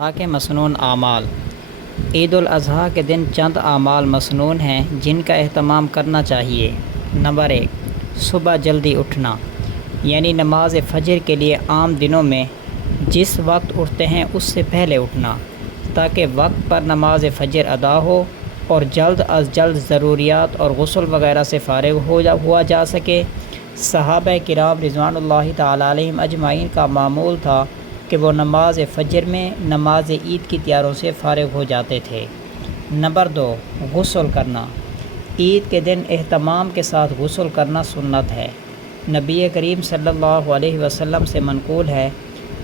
کے مسنون اعمال۔ عید الاضحیٰ کے دن چند اعمال مسنون ہیں جن کا اہتمام کرنا چاہیے۔ نمبر 1، صبح جلدی اٹھنا، یعنی نماز فجر کے لیے عام دنوں میں جس وقت اٹھتے ہیں اس سے پہلے اٹھنا، تاکہ وقت پر نماز فجر ادا ہو اور جلد از جلد ضروریات اور غسل وغیرہ سے فارغ ہوا جا سکے۔ صحابہ کرام رضوان اللہ تعالیٰ علیہم اجمعین کا معمول تھا کہ وہ نماز فجر میں نماز عید کی تیاریوں سے فارغ ہو جاتے تھے۔ نمبر 2، غسل کرنا۔ عید کے دن اہتمام کے ساتھ غسل کرنا سنت ہے۔ نبی کریم صلی اللہ علیہ وسلم سے منقول ہے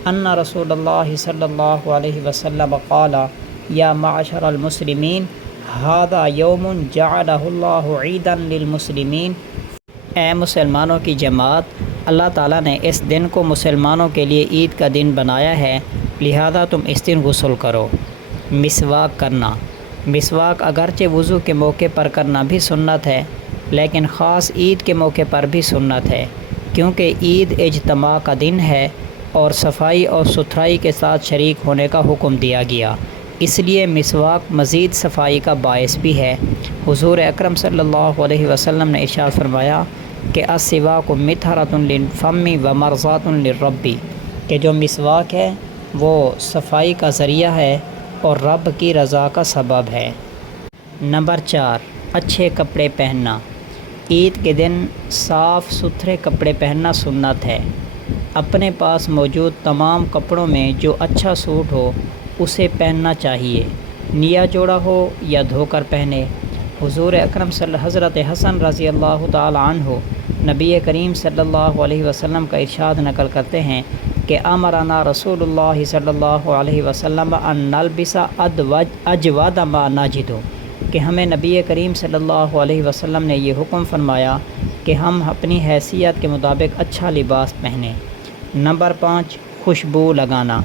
ان رسول اللہ صلی اللہ علیہ وسلم قال یا معشر المسلمین ھذا یوم جعلہ اللہ عیدا للمسلمین۔ اے مسلمانوں کی جماعت، اللہ تعالیٰ نے اس دن کو مسلمانوں کے لیے عید کا دن بنایا ہے، لہذا تم اس دن غسل کرو۔ مسواک کرنا۔ مسواک اگرچہ وضو کے موقع پر کرنا بھی سنت ہے، لیکن خاص عید کے موقع پر بھی سنت ہے، کیونکہ عید اجتماع کا دن ہے اور صفائی اور ستھرائی کے ساتھ شریک ہونے کا حکم دیا گیا، اس لیے مسواک مزید صفائی کا باعث بھی ہے۔ حضور اکرم صلی اللہ علیہ وسلم نے ارشاد فرمایا کہ السواک مطہرۃ للفم ومرضاۃ للرب، کہ جو مسواک ہے وہ صفائی کا ذریعہ ہے اور رب کی رضا کا سبب ہے۔ نمبر 4، اچھے کپڑے پہننا۔ عید کے دن صاف ستھرے کپڑے پہننا سنت ہے۔ اپنے پاس موجود تمام کپڑوں میں جو اچھا سوٹ ہو اسے پہننا چاہیے، نیا جوڑا ہو یا دھو کر پہنے۔ حضور اکرم حضرت حسن رضی اللہ تعالی عنہ نبی کریم صلی اللہ علیہ وسلم کا ارشاد نقل کرتے ہیں کہ امرنا رسول اللہ صلی اللہ علیہ وسلم ان نلبس اجود ما نجد، کہ ہمیں نبی کریم صلی اللہ علیہ وسلم نے یہ حکم فرمایا کہ ہم اپنی حیثیت کے مطابق اچھا لباس پہنیں۔ نمبر 5، خوشبو لگانا۔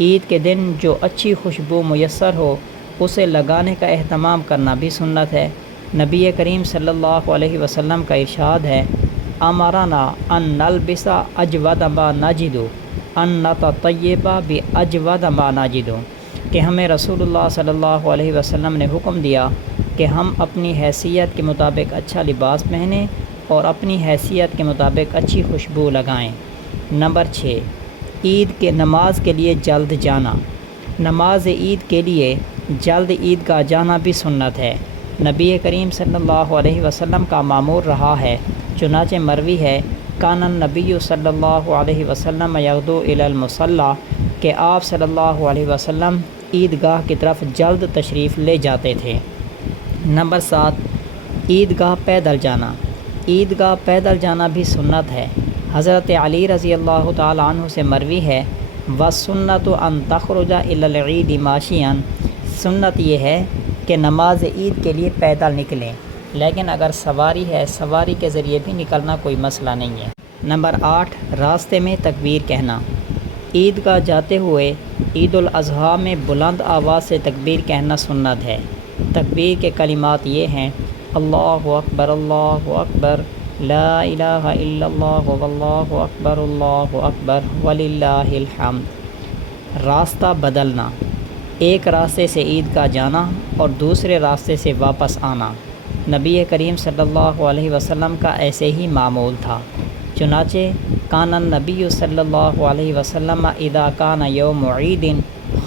عید کے دن جو اچھی خوشبو میسر ہو اسے لگانے کا اہتمام کرنا بھی سنت ہے۔ نبی کریم صلی اللہ علیہ وسلم کا ارشاد ہے امرنا ان نلبس اجود ما نجد ان نتطیب باجود ما نجد، کہ ہمیں رسول اللہ صلی اللہ علیہ وسلم نے حکم دیا کہ ہم اپنی حیثیت کے مطابق اچھا لباس پہنیں اور اپنی حیثیت کے مطابق اچھی خوشبو لگائیں۔ نمبر 6، عید کے نماز کے لیے جلد جانا۔ نماز عید کے لیے جلد عیدگاہ جانا بھی سنت ہے۔ نبی کریم صلی اللہ علیہ وسلم کا معمول رہا ہے، چنانچہ مروی ہے کان النبی صلی اللہ علیہ وسلم یغدو الی المصلی، کہ آپ صلی اللہ علیہ وسلم عیدگاہ کی طرف جلد تشریف لے جاتے تھے۔ نمبر 7، عیدگاہ پیدل جانا۔ عیدگاہ پیدل جانا بھی سنت ہے۔ حضرت علی رضی اللہ تعالی عنہ سے مروی ہے وَالسُّنَّةُ أَن تَخْرُجَ إِلَى الْعِيدِ مَاشِيًا، سنت یہ ہے کہ نماز عید کے لیے پیدل نکلیں، لیکن اگر سواری ہے سواری کے ذریعے بھی نکلنا کوئی مسئلہ نہیں ہے۔ نمبر 8، راستے میں تکبیر کہنا۔ عیدگاہ جاتے ہوئے عید الاضحیٰ میں بلند آواز سے تکبیر کہنا سنت ہے۔ تکبیر کے کلمات یہ ہیں اللہ اکبر لا الہ الا اللہ واللہ اکبر وللہ الحمد۔ راستہ بدلنا۔ ایک راستے سے عیدگاہ جانا اور دوسرے راستے سے واپس آنا۔ نبی کریم صلی اللہ علیہ وسلم کا ایسے ہی معمول تھا، چنانچہ کان النبی صلی اللہ علیہ وسلم اذا کان یوم عید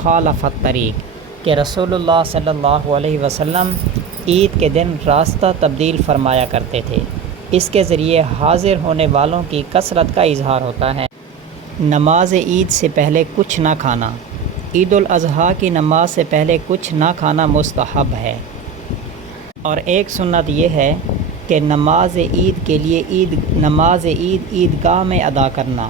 خالف الطریق، کہ رسول اللہ صلی اللہ علیہ وسلم عید کے دن راستہ تبدیل فرمایا کرتے تھے۔ اس کے ذریعے حاضر ہونے والوں کی کثرت کا اظہار ہوتا ہے۔ نماز عید سے پہلے کچھ نہ کھانا۔ عید الاضحیٰ کی نماز سے پہلے کچھ نہ کھانا مستحب ہے، اور ایک سنت یہ ہے کہ نماز عید کے لیے نماز عید عیدگاہ میں ادا کرنا۔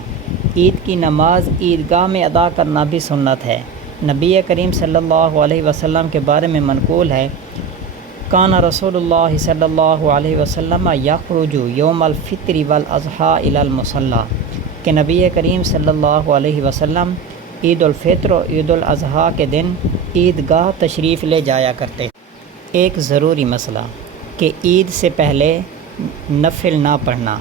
عید کی نماز عیدگاہ میں ادا کرنا بھی سنت ہے۔ نبی کریم صلی اللہ علیہ وسلم کے بارے میں منقول ہے کان رسول اللہ صلی اللہ علیہ وسلم یخرج یوم الفطر والاضحیٰ الی المصلی، کہ نبی کریم صلی اللہ علیہ وسلم عید الفطر اور عید الاضحیٰ کے دن عیدگاہ تشریف لے جایا کرتے۔ ایک ضروری مسئلہ کہ عید سے پہلے نفل نہ پڑھنا۔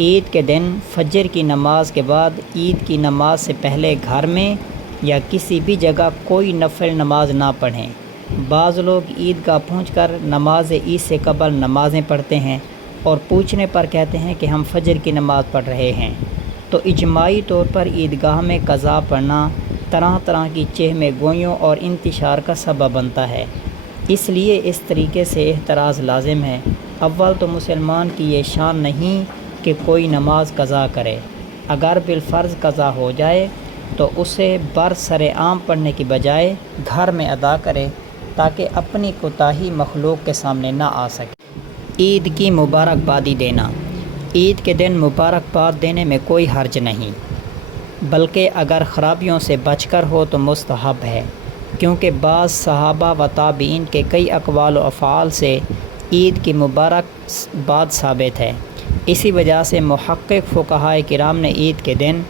عید کے دن فجر کی نماز کے بعد عید کی نماز سے پہلے گھر میں یا کسی بھی جگہ کوئی نفل نماز نہ پڑھیں۔ بعض لوگ عیدگاہ پہنچ کر نماز عید سے قبل نمازیں پڑھتے ہیں اور پوچھنے پر کہتے ہیں کہ ہم فجر کی نماز پڑھ رہے ہیں۔ تو اجماعی طور پر عیدگاہ میں قضا پڑھنا طرح طرح کی چہم گوئیوں اور انتشار کا سبب بنتا ہے، اس لیے اس طریقے سے احتراز لازم ہے۔ اول تو مسلمان کی یہ شان نہیں کہ کوئی نماز قضا کرے، اگر بالفرض قضا ہو جائے تو اسے برسر عام پڑھنے کی بجائے گھر میں ادا کرے تاکہ اپنی کوتاہی مخلوق کے سامنے نہ آ سکے۔ عید کی مبارکبادی دینا۔ عید کے دن مبارکباد دینے میں کوئی حرج نہیں، بلکہ اگر خرابیوں سے بچ کر ہو تو مستحب ہے، کیونکہ بعض صحابہ و تابعین کے کئی اقوال و افعال سے عید کی مبارکباد ثابت ہے۔ اسی وجہ سے محقق فقہائے کرام نے عید کے دن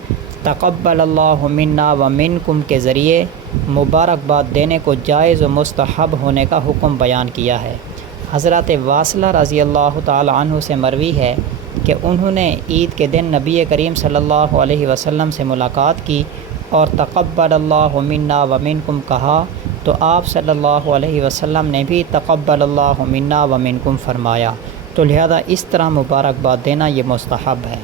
تقبل اللہ منا و منکم کے ذریعے مبارکباد دینے کو جائز و مستحب ہونے کا حکم بیان کیا ہے۔ حضرت واصلہ رضی اللہ تعالی عنہ سے مروی ہے کہ انہوں نے عید کے دن نبی کریم صلی اللہ علیہ وسلم سے ملاقات کی اور تقبل اللہ منا و منکم کہا تو آپ صلی اللہ علیہ وسلم نے بھی تقبل اللہ منا و منکم فرمایا، تو لہذا اس طرح مبارکباد دینا یہ مستحب ہے۔